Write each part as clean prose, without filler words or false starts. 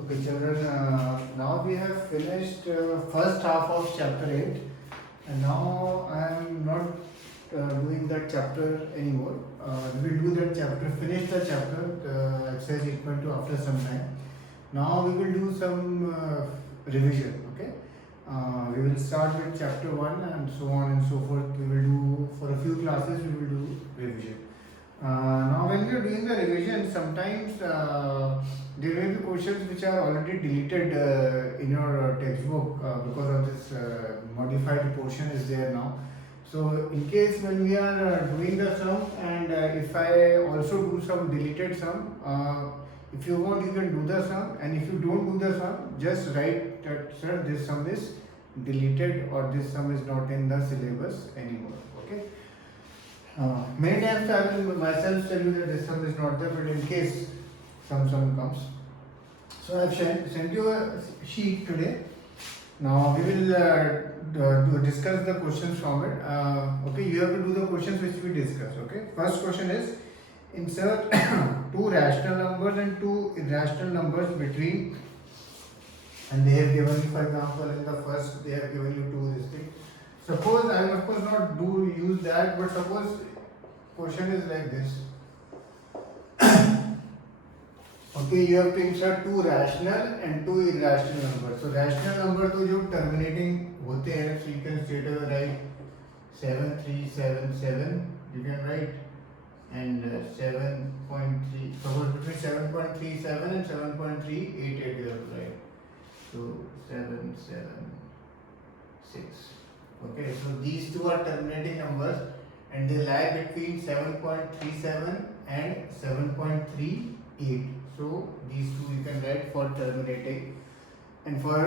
Okay, children, now we have finished first half of chapter 8, and now I am not doing that chapter anymore. We will do that chapter, finish the chapter, exercise 8.2 after some time. Now we will do some revision, okay? We will start with chapter 1 and so on and so forth. We will do, for a few classes, we will do revision. Now when we are doing the revision, sometimes there may be questions which are already deleted in your textbook because of this modified portion is there now. So in case when we are doing the sum, and if I also do some deleted sum, if you want you can do the sum, and if you don't do the sum, just write that sir this sum is deleted or this sum is not in the syllabus anymore. Okay. Many times I will myself tell you that this sum is not there, but in case some sum comes. So I have sent you a sheet today. Now we will discuss the questions from it. Okay, you have to do the questions which we discuss. Okay, first question is insert two rational numbers and two irrational numbers between, and they have given you, for example, in the first they have given you two this thing. Suppose I will of course not use that, but suppose question is like this. Okay, you have to insert two rational and two irrational numbers. So rational number तो जो terminating होते हैं, so you can straight away write 7377. You can write and 7.3. Suppose between 7.37 and 7.388 you have to write. So 776. Okay, so these two are terminating numbers and they lie between 7.37 and 7.38. So these two you can write for terminating, and for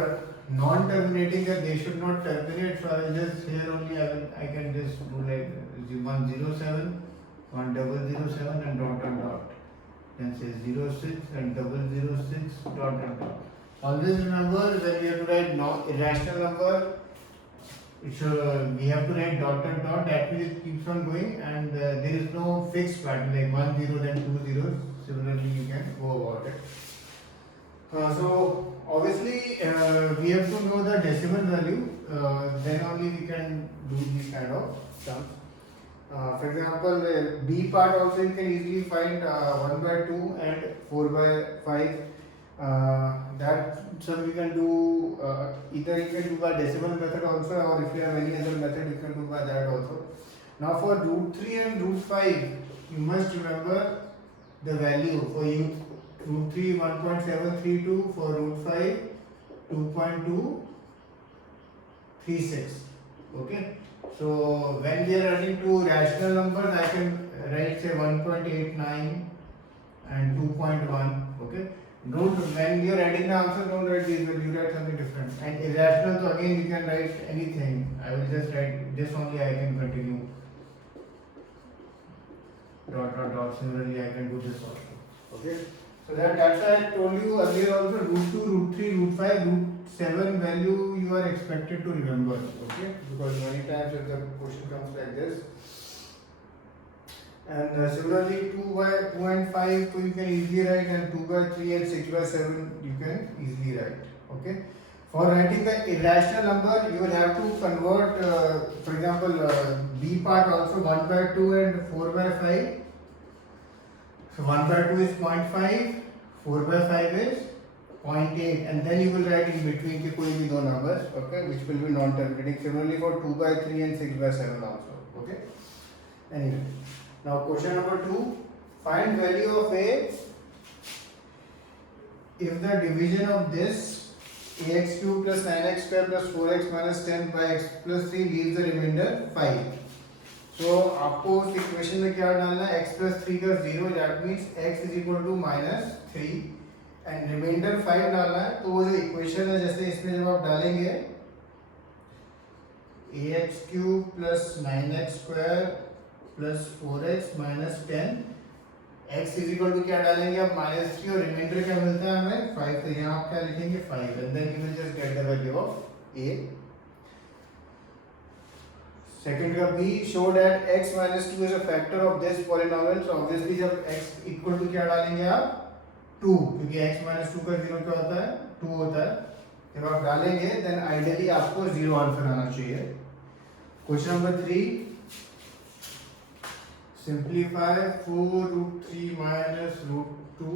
non-terminating that they should not terminate. So I will just here only I can just do like 107, 1007 and dot and dot. Then say 06 and 006 dot and dot. Always remember when we have to write irrational number, we have to write dot and dot. That means it keeps on going, and there is no fixed pattern like 1 0 then 2 zeros. Similarly, you can go about it. So obviously we have to know the decimal value. Then only we can do these kind of sums. For example, B part also you can easily find 1 by 2 and 4 by 5. That sum you can do either you can do by decimal method also, or if you have any other method you can do by that also. Now for root 3 and root 5, you must remember the value. For you, root 3 1.732, for root 5 2.236. Okay. So when we are adding two rational numbers, I can write say 1.89 and 2.1. Okay. Don't, when you are adding the answer, don't write these, but you write something different. And irrational, so again you can write anything. I will just write this only, I can continue. Dot dot dot. Similarly, I can do this also. Okay. So that's why I told you earlier also, root 2, root 3, root 5, root 7 value you are expected to remember. Okay. Because many times if the question comes like this. And similarly 2 and 5 so you can easily write, and 2 by 3 and 6 by 7 you can easily write. Okay. For writing the irrational number, you will have to convert, for example, B part also 1 by 2 and 4 by 5. So 1 by 2 is 0.5, 4 by 5 is 0.8, and then you will write in between के कोई भी दो numbers, okay, which will be non-terminating. Similarly for 2 by 3 and 6 by 7 also. Okay. Anyway, now question number 2: find value of A if the division of this ax cube plus 9x square plus 4x minus 10 by x plus 3 leaves the remainder 5. So आपको उस equation में क्या डालना है, x plus 3 का 0, that means x is equal to minus 3 and remainder 5 डालना है. तो वो जो इक्वेशन है, जैसे इसमें जब आप डालेंगे ax cube plus 9x square plus 4x minus 10, x is equal to क्या डालेंगे आप minus 3 और रिमाइंडर क्या मिलता है हमें 5. तो यहाँ आप क्या लिखेंगे 5, and then you will just get the value of a. Second का B, show that x minus 2 is a factor of this polynomial. So obviously जब x equal to क्या डालेंगे आप 2, क्योंकि x माइनस 2 का 0 क्या होता है, 2 होता है। जब आप डालेंगे देन आइडियली आपको 0 आंसर आना चाहिए। Question number 3, simplify 4 root 3 minus root 2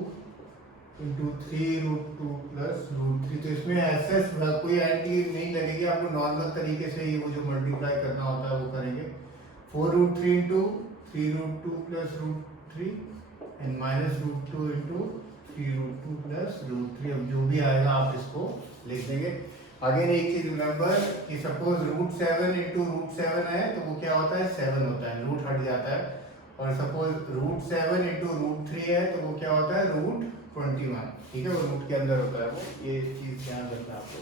into 3 root 2 plus root 3। तो इसमें ऐसे कोई एंटी नहीं लगेगी, आपको नॉर्मल तरीके से ही वो जो मल्टीप्लाई करना होता है वो करेंगे। 4 root 3 into 3 root 2 plus root 3 and minus root 2 into 3 root 2 plus root 3। अब जो भी आएगा आप इसको लिख देंगे। अगेन एक चीज रिमेंबर कि सपोज रूट 7 इंटू रूट 7 है तो वो क्या होता है, 7 होता है, रूट हट जाता है। और सपोज रूट 7 इंटू रूट 3 है तो वो क्या होता है, रूट 21। ठीक है, वो रूट के अंदर होता है वो, ये चीज ध्यान रखना है आपको।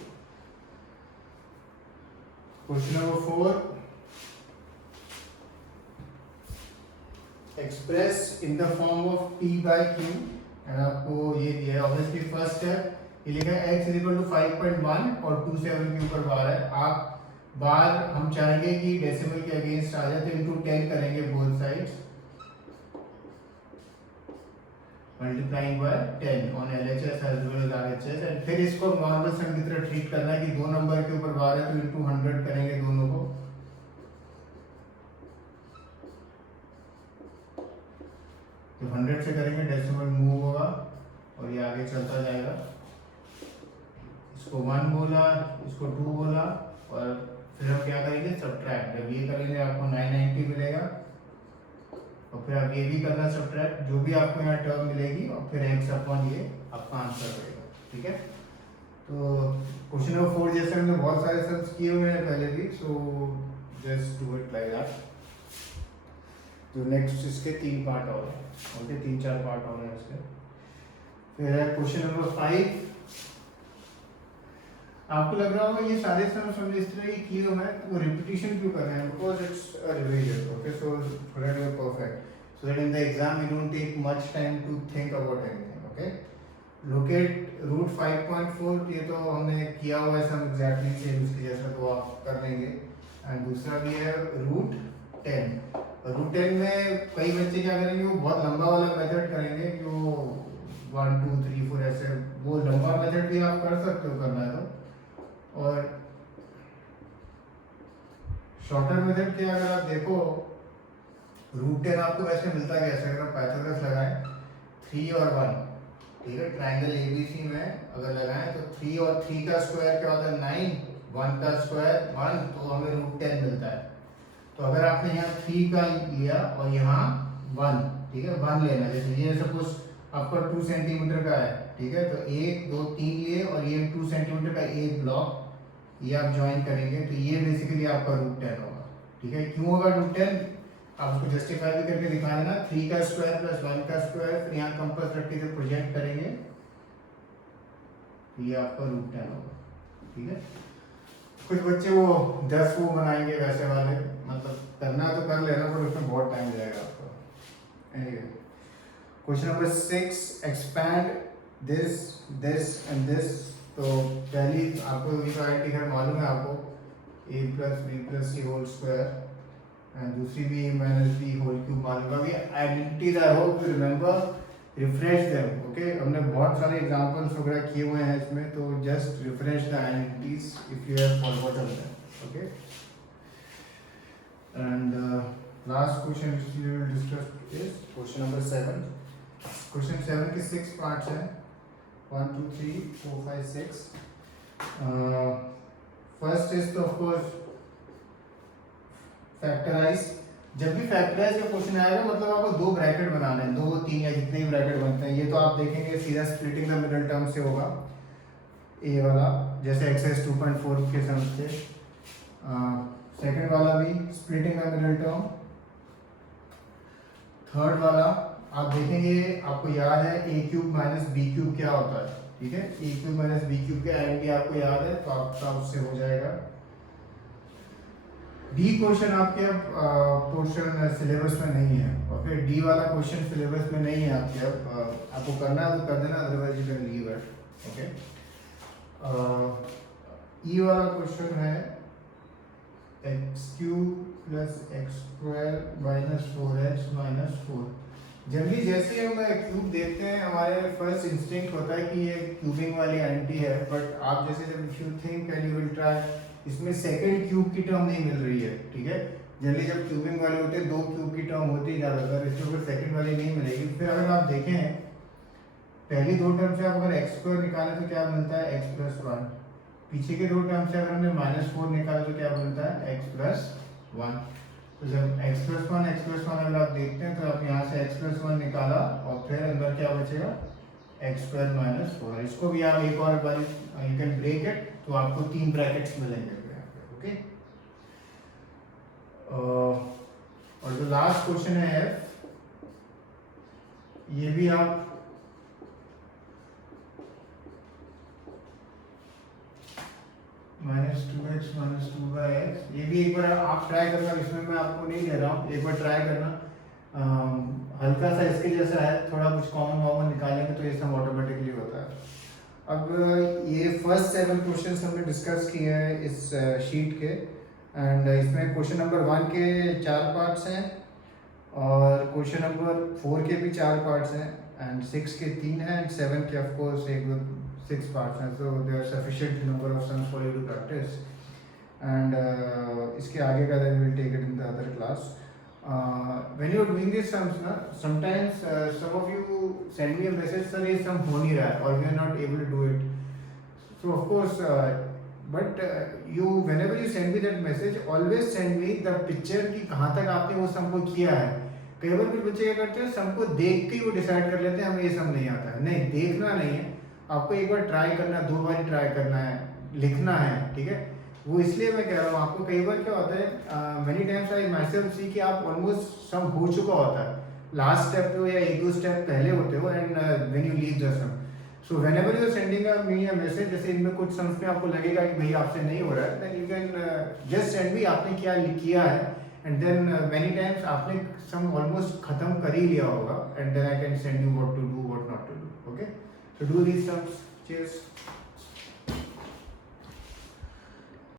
Question number 4, express in the form of p by q। And आपको ये दिया है ऑब्वियसली फर्स्ट है, ये लिखा है x इक्वल टू 5.1 और 27 के ऊपर बार है। आप बार हम चाहेंगे कि डेसिमल के अगेंस्ट आ जाए तो इनटू 10 करेंगे both sides, multiplying by 10 on LHS as well as RHS। And फिर इसको नॉर्मल सम की तरह ट्रीट करना है कि दो नंबर के ऊपर बार है तो इनटू 100 करेंगे दोनों को। तो 100 से करेंगे डेसिमल मूव होगा और ये आगे चलता जाएगा। इसको 1 बोला, इसको 2 बोला और फिर हम क्या करेंगे, सब्ट्रैक्ट। जब ये करेंगे आपको 990 मिलेगा और फिर आप ये भी करना सब्ट्रैक्ट, जो भी आपको यहाँ टर्म मिलेगी और फिर x अपॉन ये आपका आंसर रहेगा। ठीक है, तो क्वेश्चन नंबर 4 जैसे हमने बहुत सारे सम्स किए हुए हैं पहले भी, so just do it like that. जो नेक्स्ट इसके 3 पार्ट और हैं, ओके 3-4 पार्ट और हैं इसके। फिर है क्वेश्चन नंबर 5। आपको लग रहा होगा ये सारे सम्स हमने इस तरह ही किए हुए हैं, वो रिपीटिशन क्यों कर रहे हैं, because it's a revision. Okay, so that you are perfect, so that in the exam you don't take much time to think about anything. Okay, look at root 5.4, ये तो हमने किया हुआ है सम एग्जैक्टली सेम इसके जैसा, तो आप कर लेंगे। एंड दूसरा भी है रूट 10। रूट 10 में कई बच्चे क्या करेंगे, वो बहुत लंबा वाला मेथड करेंगे कि वो 1 2 3 4 ऐसे, वो लंबा मेथड भी आप कर सकते हो करना है तो। और शॉर्टर मेथड के अगर आप देखो, रूट 10 आपको वैसे मिलता कैसे, अगर आप पाइथागोरस लगाएं 3 और 1, ठीक है, ट्राइंगल ABC में अगर लगाएं तो 3 और 3 का स्क्वायर क्या होता है 9, 1 का स्क्वायर 1, तो हमें रूट 10 मिलता है। तो अगर आपने यहाँ 3 का लिया और यहाँ 1, ठीक है, 1 लेना, जैसे ये सपोज आपका 2 सेंटीमीटर का है, ठीक है, तो 1 2 3 लिए और ये 2 सेंटीमीटर का एक ब्लॉक ये आप ज्वाइन करेंगे, तो ये बेसिकली आपका रूट 10 होगा। ठीक है, क्यों होगा रूट 10, आप उसको जस्टिफाई भी करके दिखा देना। 3 का स्क्वायर प्लस 1 का स्क्वायर, फिर यहाँ कंपास रख के जब प्रोजेक्ट करेंगे तो ये आपका रूट 10 होगा। ठीक है, कुछ बच्चे वो 10 वो बनाएंगे वैसे वाले, मतलब करना तो कर लेना पर उसमें बहुत टाइम जाएगा आपको। Anyway, question number 6, expand this and this. तो पहली आपको आइडेंटिटी खैर मालूम है आपको, a plus B plus C whole square, and दूसरी भी a minus B whole cube मालूम है। अभी identities I hope you remember, refresh them. Okay, हमने बहुत सारे एग्जांपल्स वगैरह किए हुए हैं इसमें, तो just refresh the identities if you have forgotten them. Okay, and last question which we will discuss is question number 7। Question 7 के 6 पार्ट्स हैं, 1 2 3 4 5 6। First is of course factorize. जब भी फैक्टराइज का क्वेश्चन आएगा मतलब आपको दो ब्रैकेट बनाने हैं, 2 3 या जितने भी ब्रैकेट बनते हैं। ये तो आप देखेंगे सीधा स्प्लिटिंग द मिडिल टर्म से होगा, ए वाला जैसे एक्सरसाइज 2.4 के समझ थे। सेकंड वाला भी splitting the middle term. Third वाला आप देखेंगे, आपको याद है ए क्यूब माइनस बी क्यूब क्या होता है, ठीक है, ए क्यूब माइनस बी क्यूब के आइडेंटिटी आपको याद है तो आपका उससे हो जाएगा। डी क्वेश्चन आपके अब पोर्शन सिलेबस में नहीं है, ओके, डी वाला क्वेश्चन सिलेबस में नहीं है आपके, अब आपको करना है तो कर देना, otherwise you can leave it. Okay, E वाला क्वेश्चन है X cube plus X square minus 4x minus 4। Generally जैसे हम क्यूब देखते हैं हमारे फर्स्ट इंस्टिंक्ट होता है कि ये क्यूबिंग वाली आंटी है, बट आप जैसे जब you think and you will try, इसमें सेकंड क्यूब की टर्म नहीं मिल रही है, ठीक है। जनरली जब क्यूबिंग वाले होते हैं 2 क्यूब की टर्म होती है ज़्यादातर, इसके ऊपर सेकंड वाली नहीं मिलेगी। फिर अगर आप देखें पहली 2 टर्म से आप अगर एक्स स्क्वायर निकालें तो क्या मिलता है एक्स प्लस 1, पीछे के 2 टर्म से अगर हमने -4 निकाला तो क्या मिलता है एक्स प्लस 1। तो जब x प्लस वन अगर आप देखते हैं तो आप यहाँ से x प्लस 1 निकाला और फिर अंदर क्या बचेगा एक्स स्क्वायर माइनस 4। इसको भी आप एक और बार यू कैन ब्रेक इट, तो आपको 3 ब्रैकेट्स मिलेंगे यहाँ पे, ओके। और जो लास्ट क्वेश्चन है ये भी आप -2x - 2/x, ये भी एक बार आप ट्राई करना, इसमें मैं आपको नहीं दे रहा हूँ, एक बार ट्राई करना। हल्का सा इसके जैसा है, थोड़ा कुछ कॉमन निकालेंगे तो ये सब ऑटोमेटिकली होता है। अब ये फर्स्ट 7 क्वेश्चंस हमने डिस्कस किए हैं इस शीट के, एंड इसमें क्वेश्चन नंबर 1 के 4 पार्ट्स हैं और क्वेश्चन नंबर 4 के भी 4 पार्ट्स हैं, एंड 6 के 3 हैं, एंड 7 के ऑफ कोर्स 6 parts हैं, so there are sufficient number of sums for you to practice, and इसके आगे का then we will take it in the other class. When you are doing these sums ना, sometimes some of you send me a message, sir ये sum हो नहीं रहा है, or we are not able to do it. So of course but you whenever you send me that message, always send me the picture कि कहाँ तक आपने वो sum को किया है। कई बार कुछ बच्चे क्या करते हैं, sum को देख के ही वो डिसाइड कर लेते हैं हमें ये sum नहीं आता है। नहीं, देखना नहीं है, आपको एक बार ट्राई करना है, 2 बार ट्राई करना है, लिखना है, ठीक है। वो इसलिए मैं कह रहा हूँ आपको, कई बार क्या होता है many times I myself see कि आप ऑलमोस्ट सम हो चुका होता है, लास्ट स्टेप पे हो या 1-2 स्टेप पहले होते हो, and when you leave the sum, so whenever you are sending me a message, जैसे इनमें कुछ सम्स में आपको लगेगा कि भाई आपसे नहीं हो रहा है, then you can just send me आपने क्या किया है, एंड देन मेनी टाइम्स आपने सम ऑलमोस्ट खत्म कर ही लिया होगा, and then I can send you what to do what not to do, okay. So do these sums. Cheers.